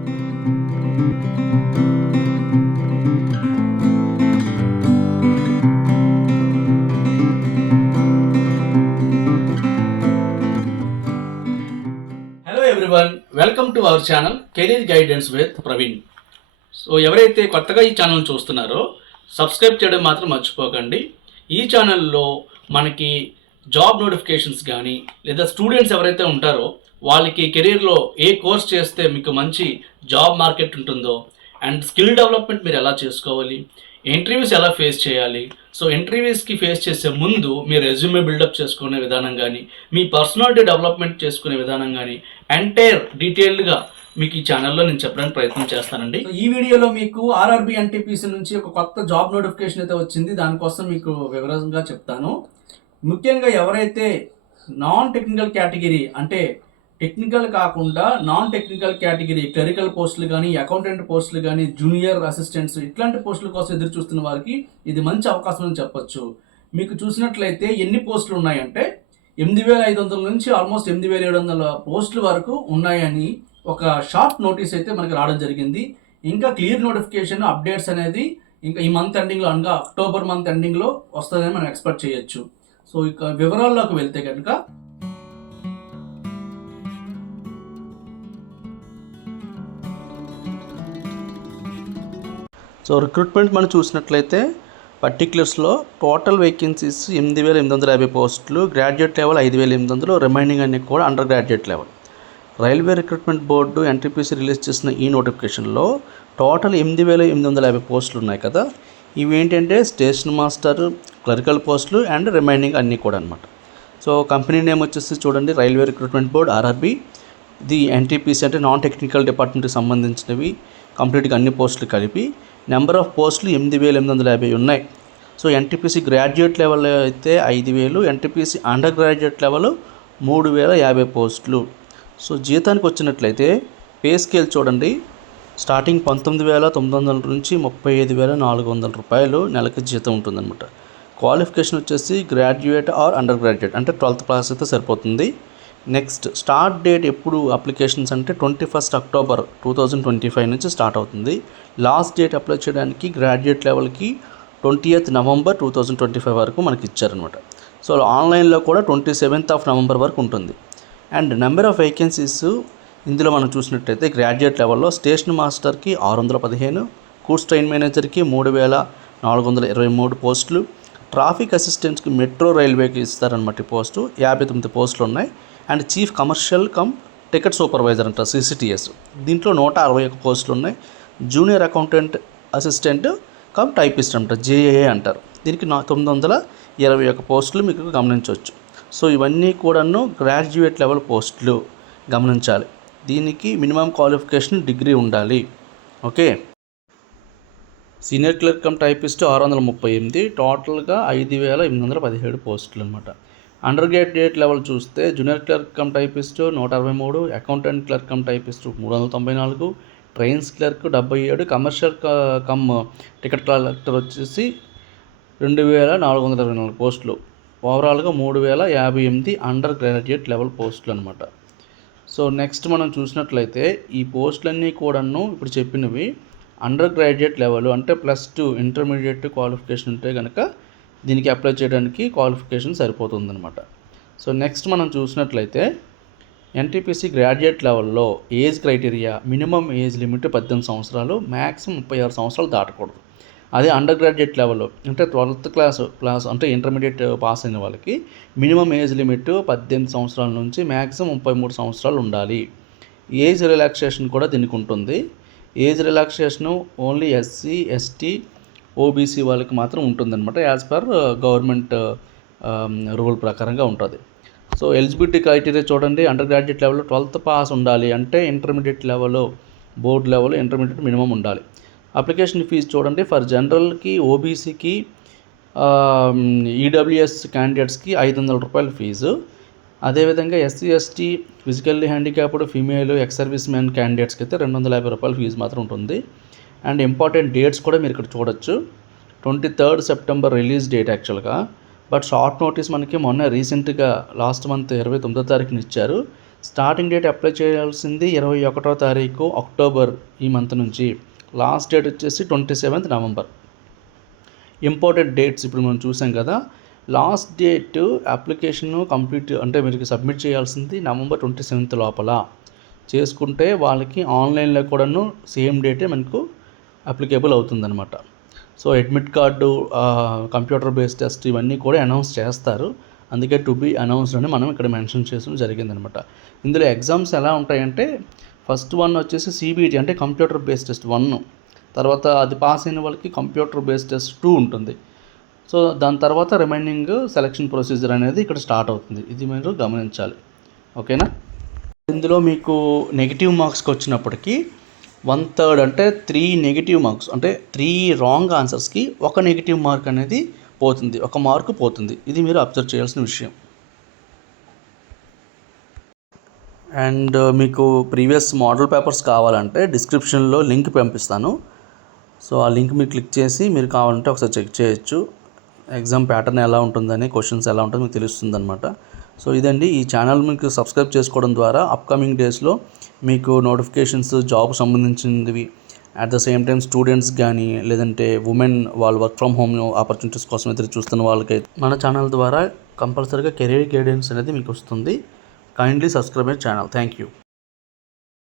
Hello everyone, welcome to our channel career guidance with Praveen. So ఎవరైతే కొత్తగా ఈ channel చూస్తున్నారో సబ్స్క్రైబ్ చేయడం మాత్రం మర్చిపోకండి. ఈ ఛానల్లో మనకి జాబ్ నోటిఫికేషన్స్ కానీ లేదా స్టూడెంట్స్ ఎవరైతే ఉంటారో వాళ్ళకి కెరీర్లో ఏ కోర్స్ చేస్తే మీకు మంచి జాబ్ మార్కెట్ ఉంటుందో అండ్ స్కిల్ డెవలప్మెంట్ మీరు ఎలా చేసుకోవాలి, ఇంటర్వ్యూస్ ఎలా ఫేస్ చేయాలి, సో ఇంటర్వ్యూస్కి ఫేస్ చేసే ముందు మీ రెజ్యూమే బిల్డప్ చేసుకునే విధానం కానీ మీ పర్సనాలిటీ డెవలప్మెంట్ చేసుకునే విధానం కానీ ఎంటైర్ డీటెయిల్డ్గా మీకు ఈ ఛానల్లో నేను చెప్పడానికి ప్రయత్నం చేస్తానండి. ఈ వీడియోలో మీకు ఆర్ఆర్బి ఎన్టీపీసీ నుంచి ఒక కొత్త జాబ్ నోటిఫికేషన్ అయితే వచ్చింది. దానికోసం మీకు వివరంగా చెప్తాను. ముఖ్యంగా ఎవరైతే నాన్ టెక్నికల్ కేటగిరీ అంటే టెక్నికల్ కాకుండా నాన్ టెక్నికల్ కేటగిరీ క్లరికల్ పోస్టులు కానీ అకౌంటెంట్ పోస్టులు కానీ జూనియర్ అసిస్టెంట్స్ ఇట్లాంటి పోస్టుల కోసం ఎదురు చూస్తున్న వారికి ఇది మంచి అవకాశం అని చెప్పొచ్చు. మీకు చూసినట్లయితే ఎన్ని పోస్టులు ఉన్నాయంటే 8,500 నుంచి ఆల్మోస్ట్ 8,700 పోస్టుల వరకు ఉన్నాయని ఒక షార్ట్ నోటీస్ అయితే మనకి రావడం జరిగింది. ఇంకా క్లియర్ నోటిఫికేషన్ అప్డేట్స్ అనేది ఇంకా ఈ మంత్ ఎండింగ్లో అనగా అక్టోబర్ మంత్ ఎండింగ్లో వస్తుందని మనం ఎక్స్పెక్ట్ చేయొచ్చు. సో ఇక వివరాల్లోకి వెళ్తే కనుక సో రిక్రూట్మెంట్ మనం చూసినట్లయితే పర్టిక్యులర్స్లో టోటల్ వేకెన్సీస్ 8,850 పోస్టులు, గ్రాడ్యుయేట్ లెవెల్ 5,800, రిమైనింగ్ అన్ని కూడా under graduate level. Railway recruitment board NTPC release చేసిన ఈ నోటిఫికేషన్లో టోటల్ 8,850 పోస్టులు ఉన్నాయి కదా. ఇవి ఏంటంటే స్టేషన్ మాస్టర్, క్లరికల్ పోస్టులు అండ్ రిమైనింగ్ అన్నీ కూడా అనమాట. సో కంపెనీ నేమ్ వచ్చేసి చూడండి, రైల్వే రిక్రూట్మెంట్ బోర్డ్ ఆర్ఆర్బి. ఇది ఎన్టీపీసీ అంటే నాన్ టెక్నికల్ డిపార్ట్మెంట్కి సంబంధించినవి. కంప్లీట్గా అన్ని పోస్టులు కలిపి నెంబర్ ఆఫ్ పోస్టులు 8,850 ఉన్నాయి. సో ఎన్టీపీసీ గ్రాడ్యుయేట్ లెవెల్ అయితే 5,000, ఎన్టీపీసీ అండర్ గ్రాడ్యుయేట్ లెవెల్ 3,050 పోస్టులు. సో జీతానికి వచ్చినట్లయితే పే స్కేల్ చూడండి, స్టార్టింగ్ 19,900 నుంచి 35,400 రూపాయలు నెలకి జీతం ఉంటుందన్నమాట. క్వాలిఫికేషన్ వచ్చేసి గ్రాడ్యుయేట్ ఆర్ అండర్ గ్రాడ్యుయేట్ అంటే 12th క్లాస్ అయితే సరిపోతుంది. నెక్స్ట్ స్టార్ట్ డేట్ ఎప్పుడు అప్లికేషన్స్ అంటే 21 అక్టోబర్ 2025 నుంచి స్టార్ట్ అవుతుంది. లాస్ట్ డేట్ అప్లై చేయడానికి గ్రాడ్యుయేట్ లెవెల్కి 20th నవంబర్ 2025 వరకు మనకి ఇచ్చారనమాట. సో ఆన్లైన్లో కూడా 27th నవంబర్ వరకు ఉంటుంది. అండ్ నెంబర్ ఆఫ్ వేకెన్సీస్ ఇందులో మనం చూసినట్టయితే గ్రాడ్యుయేట్ లెవెల్లో స్టేషన్ మాస్టర్కి 615, గూడ్స్ ట్రైన్ మేనేజర్కి 3,423 పోస్టులు, ట్రాఫిక్ అసిస్టెంట్స్కి మెట్రో రైల్వేకి ఇస్తారనమాట పోస్టు 59 పోస్టులు ఉన్నాయి. And chief commercial come ticket supervisor అంటారు సిసిటిఎస్, దీంట్లో 161 పోస్టులు ఉన్నాయి. Junior accountant assistant cum typist అంటారు జేఏఏ అంటారు, దీనికి 921 పోస్టులు మీకు గమనించవచ్చు. సో ఇవన్నీ కూడాను గ్రాడ్యుయేట్ లెవెల్ పోస్టులు గమనించాలి. దీనికి మినిమం క్వాలిఫికేషన్ డిగ్రీ ఉండాలి. Okay, senior clerk cum typist 638, టోటల్గా 5,817 పోస్టులు అనమాట. అండర్ గ్రాడ్యుయేట్ లెవెల్ చూస్తే junior clerk cum typist 163, accountant clerk cum typist 394, trains clerk 77, commercial come ticket collector వచ్చేసి 2,424 పోస్టులు. ఓవరాల్గా 3,058 అండర్ గ్రాడ్యుయేట్ లెవెల్ పోస్టులు అనమాట. సో నెక్స్ట్ మనం చూసినట్లయితే ఈ పోస్టులన్నీ కూడాను ఇప్పుడు చెప్పినవి అండర్ గ్రాడ్యుయేట్ లెవెల్ అంటే +2 ఇంటర్మీడియట్ క్వాలిఫికేషన్ ఉంటే కనుక దీనికి అప్లై చేయడానికి క్వాలిఫికేషన్ సరిపోతుందన్నమాట. సో నెక్స్ట్ మనం చూసినట్లయితే ఎన్టీపీసీ గ్రాడ్యుయేట్ లెవెల్లో age criteria minimum age limit 18 సంవత్సరాలు, మ్యాక్సిమం 36 సంవత్సరాలు దాటకూడదు. అదే అండర్ గ్రాడ్యుయేట్ లెవెల్లో అంటే 12th క్లాస్ అంటే ఇంటర్మీడియట్ పాస్ అయిన వాళ్ళకి మినిమం ఏజ్ లిమిట్ 18 సంవత్సరాల నుంచి మ్యాక్సిమం 33 సంవత్సరాలు ఉండాలి. ఏజ్ రిలాక్సేషన్ కూడా దీనికి ఉంటుంది. Age relaxation only SC, ST, OBC వాళ్ళకి మాత్రం ఉంటుందన్నమాట. యాజ్ పర్ గవర్నమెంట్ రూల్ ప్రకారంగా ఉంటుంది. సో ఎలిజిబిలిటీ క్రైటీరియా చూడండి, అండర్ గ్రాడ్యుయేట్ లెవెల్లో 12th పాస్ ఉండాలి అంటే intermediate level board level intermediate minimum ఉండాలి. అప్లికేషన్ ఫీజు చూడండి, ఫర్ జనరల్కి, ఓబీసీకి, ఈడబ్ల్యూఎస్ క్యాండిడేట్స్కి 500 రూపాయల ఫీజు. అదేవిధంగా SC, ST, physically handicapped, female, ex service man క్యాండిడేట్స్కి అయితే 250 రూపాయల ఫీజు మాత్రం ఉంటుంది. అండ్ ఇంపార్టెంట్ డేట్స్ కూడా మీరు ఇక్కడ చూడొచ్చు. 23rd సెప్టెంబర్ రిలీజ్ డేట్ యాక్చువల్గా, బట్ షార్ట్ నోటీస్ మనకి మొన్న రీసెంట్గా లాస్ట్ మంత్ 29వ తారీఖున ఇచ్చారు. స్టార్టింగ్ డేట్ అప్లై చేయాల్సింది 21వ తారీఖు అక్టోబర్ ఈ మంత్ నుంచి. లాస్ట్ డేట్ వచ్చేసి 27th నవంబర్. ఇంపార్టెంట్ డేట్స్ ఇప్పుడు మనం చూసాం కదా. లాస్ట్ డేట్ అప్లికేషన్ కంప్లీట్ అంటే మీరు సబ్మిట్ చేయాల్సింది నవంబర్ 27th లోపల చేసుకుంటే వాళ్ళకి ఆన్లైన్లో కూడాను సేమ్ డేటే మనకు అప్లికేబుల్ అవుతుందన్నమాట. So admit card, computer based test ఇవన్నీ కూడా అనౌన్స్ చేస్తారు. అందుకే టు బీ అనౌన్స్డ్ అని మనం ఇక్కడ మెన్షన్ చేయడం జరిగిందనమాట. ఇందులో ఎగ్జామ్స్ ఎలా ఉంటాయంటే ఫస్ట్ వన్ వచ్చేసి CBT అంటే కంప్యూటర్ బేస్డ్ టెస్ట్ 1, తర్వాత అది పాస్ అయిన వాళ్ళకి కంప్యూటర్ బేస్డ్ టెస్ట్ 2 ఉంటుంది. సో దాని తర్వాత రిమైనింగ్ సెలక్షన్ ప్రొసీజర్ అనేది ఇక్కడ స్టార్ట్ అవుతుంది. ఇది మీరు గమనించాలి. ఓకేనా. ఇందులో మీకు నెగిటివ్ మార్క్స్కి వచ్చినప్పటికీ 1/3 అంటే 3 నెగిటివ్ మార్క్స్ అంటే 3 రాంగ్ ఆన్సర్స్కి 1 నెగిటివ్ మార్క్ అనేది పోతుంది, 1 మార్కు పోతుంది. ఇది మీరు అబ్జర్వ్ చేయాల్సిన విషయం. అండ్ మీకు ప్రీవియస్ మోడల్ పేపర్స్ కావాలంటే డిస్క్రిప్షన్లో లింక్ పంపిస్తాను. సో ఆ లింక్ మీరు క్లిక్ చేసి మీరు కావాలంటే ఒకసారి చెక్ చేయొచ్చు. ఎగ్జామ్ ప్యాటర్న్ ఎలా ఉంటుందని, క్వశ్చన్స్ ఎలా ఉంటుందో మీకు తెలుస్తుంది అనమాట. సో ఇదండి, ఈ ఛానల్ మీకు సబ్స్క్రైబ్ చేసుకోవడం ద్వారా అప్కమింగ్ డేస్లో మీకు నోటిఫికేషన్స్, జాబ్ సంబంధించినవి, at the same time students కానీ లేదంటే ఉమెన్ వాళ్ళు వర్క్ ఫ్రమ్ హోమ్ ఆపర్చునిటీస్ కోసం ఎదురు చూస్తున్న వాళ్ళకైతే మన ఛానల్ ద్వారా కంపల్సరీగా కెరీర్ గైడెన్స్ అనేది మీకు వస్తుంది. Kindly subscribe my channel. Thank you.